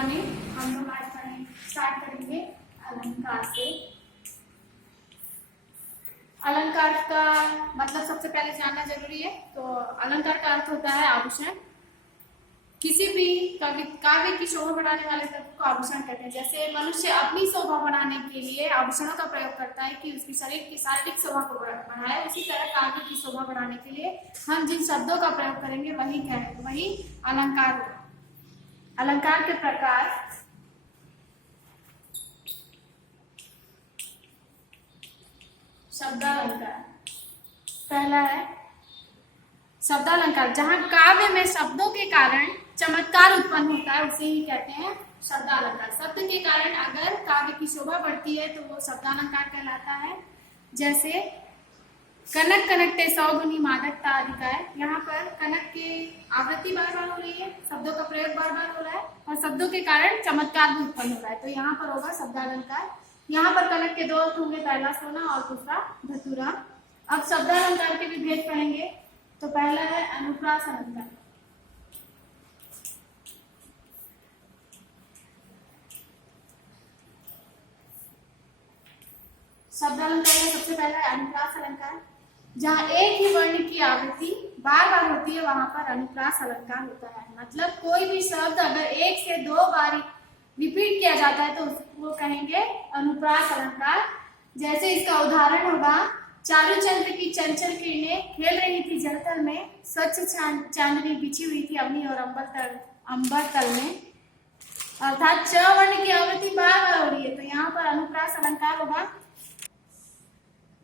Morning. हम लोग आज पढ़ेंगे, स्टार्ट करेंगे अलंकार से। अलंकार का मतलब सबसे पहले जानना जरूरी है। तो अलंकार का अर्थ होता है आभूषण। किसी भी काव्य की शोभा बढ़ाने वाले तत्व को आभूषण कहते हैं। जैसे मनुष्य अपनी शोभा बढ़ाने के लिए आभूषणों का प्रयोग करता है कि उसकी शरीर की शारीरिक शोभा को बढ़ाए, उसी तरह काव्य की शोभा बढ़ाने के लिए हम जिन शब्दों का प्रयोग करेंगे वही अलंकार होगा। अलंकार के प्रकार। शब्दालंकार पहला है शब्दालंकार। जहां काव्य में शब्दों के कारण चमत्कार उत्पन्न होता है उसे ही कहते हैं शब्दालंकार। शब्द के कारण अगर काव्य की शोभा बढ़ती है तो वो शब्दालंकार कहलाता है। जैसे कनक कनकते सौगुनी मादकता अधिकाय। यहाँ पर कनक की आवृत्ति बार बार हो रही है, शब्दों का प्रयोग बार बार हो रहा है और शब्दों के कारण चमत्कार भी उत्पन्न हो रहा है, तो यहाँ पर होगा शब्दालंकार। यहाँ पर कनक के दो अर्थ होंगे, पहला सोना और दूसरा धतूरा। अब शब्दालंकार के भी भेद पढ़ेंगे। तो पहला है अनुप्रास अलंकार। शब्दालंकार में सबसे पहला है अनुप्रास अलंकार। जहाँ एक ही वर्ण की आवृत्ति बार बार होती है वहां पर अनुप्रास अलंकार होता है। मतलब कोई भी शब्द अगर एक से दो बार रिपीट किया जाता है तो उसको कहेंगे अनुप्रास अलंकार। जैसे इसका उदाहरण होगा, चारुचंद्र की चंचल किरणें खेल रही थी जलतल में, स्वच्छ चांदनी बिछी हुई थी अवनी और अंबर तल में। अर्थात च वर्ण की आवृत्ति बार बार हो रही है, तो यहाँ पर अनुप्रास अलंकार होगा।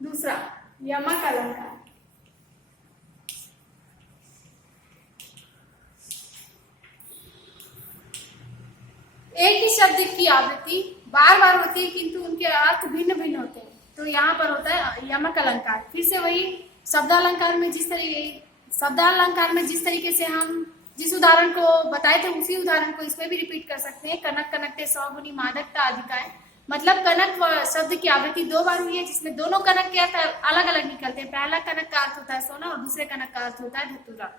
दूसरा यमक अलंकार। एक ही शब्द की आवृत्ति बार बार होती है किंतु उनके अर्थ भिन्न भिन्न होते हैं, तो यहाँ पर होता है यमक अलंकार। फिर से वही शब्दालंकार में जिस तरीके से हम जिस उदाहरण को बताए थे उसी उदाहरण को इसमें भी रिपीट कर सकते हैं। कनक कनकते सौगुनी मादकता अधिकाय। मतलब कनक शब्द की आवृत्ति दो बार हुई है जिसमें दोनों कनक के अर्थ अलग अलग निकलते हैं। पहला कनक का अर्थ होता है सोना और दूसरे कनक का अर्थ होता है धतूरा।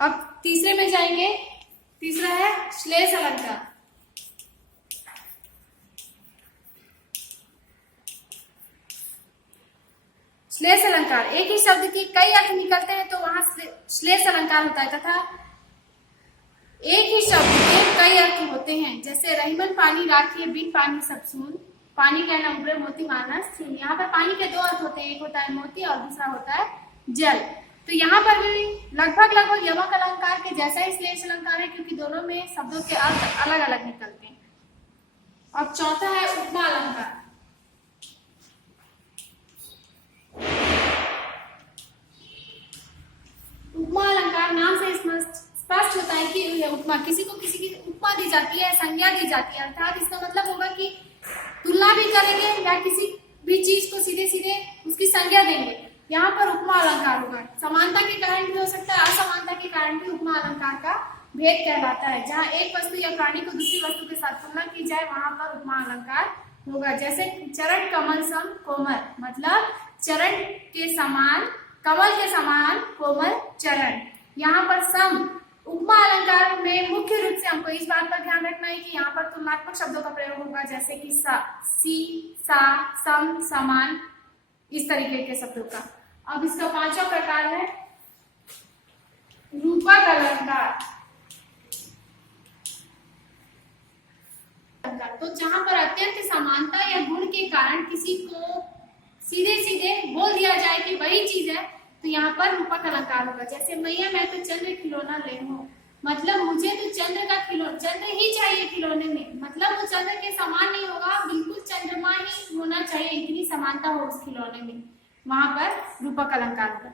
अब तीसरे में जाएंगे। तीसरा है श्लेष अलंकार। श्लेष अलंकार एक ही शब्द के कई अर्थ निकलते हैं तो वहां श्लेष अलंकार होता है, तथा एक ही शब्द के कई अर्थ होते हैं। जैसे रहीमन पानी राखिए बिन पानी सब सून, पानी कहना उबरे मोती मानस छीन। यहाँ पर पानी के दो अर्थ होते हैं, एक होता है मोती और दूसरा होता है जल। तो यहाँ पर भी लगभग यमक अलंकार के जैसा ही श्लेष अलंकार है, क्योंकि दोनों में शब्दों के अर्थ अलग अलग निकलते हैं। अब चौथा है उपमा अलंकार। उपमा अलंकार नाम से स्पष्ट होता है कि उपमा किसी की उपमा दी जाती है, संज्ञा दी जाती है। अर्थात इसका मतलब होगा कि तुलना भी करेंगे या किसी भी चीज को सीधे सीधे उसकी संज्ञा देंगे। यहाँ पर उपमा अलंकार होगा। समानता के कारण भी हो सकता है, असमानता के कारण भी उपमा अलंकार का भेद कहलाता है। जहाँ एक वस्तु या प्राणी को दूसरी वस्तु के साथ तुलना की जाए वहां पर उपमा अलंकार होगा। जैसे चरण कमल सम कोमल, मतलब चरण के समान, कमल के समान कोमल चरण। यहाँ पर सम उपमा अलंकार में मुख्य रूप से हमको इस बात पर ध्यान रखना है कि यहाँ पर तुलनात्मक शब्दों का प्रयोग होगा, जैसे कि सी, सा, सम, समान, इस तरीके के शब्दों का। अब इसका पांचवा प्रकार है रूपक अलंकार। तो जहां पर अत्यंत समानता या गुण के कारण किसी को सीधे सीधे बोल दिया जाए कि वही चीज है, तो यहाँ पर रूपक अलंकार होगा। जैसे मैया मैं तो चंद्र खिलौना ले हूँ, मतलब मुझे तो चंद्र ही चाहिए खिलौने में। मतलब वो चंद्र के समान नहीं होगा, बिल्कुल चंद्रमा ही होना चाहिए, इतनी समानता हो उस खिलौने में, वहां पर रूपक अलंकार होगा।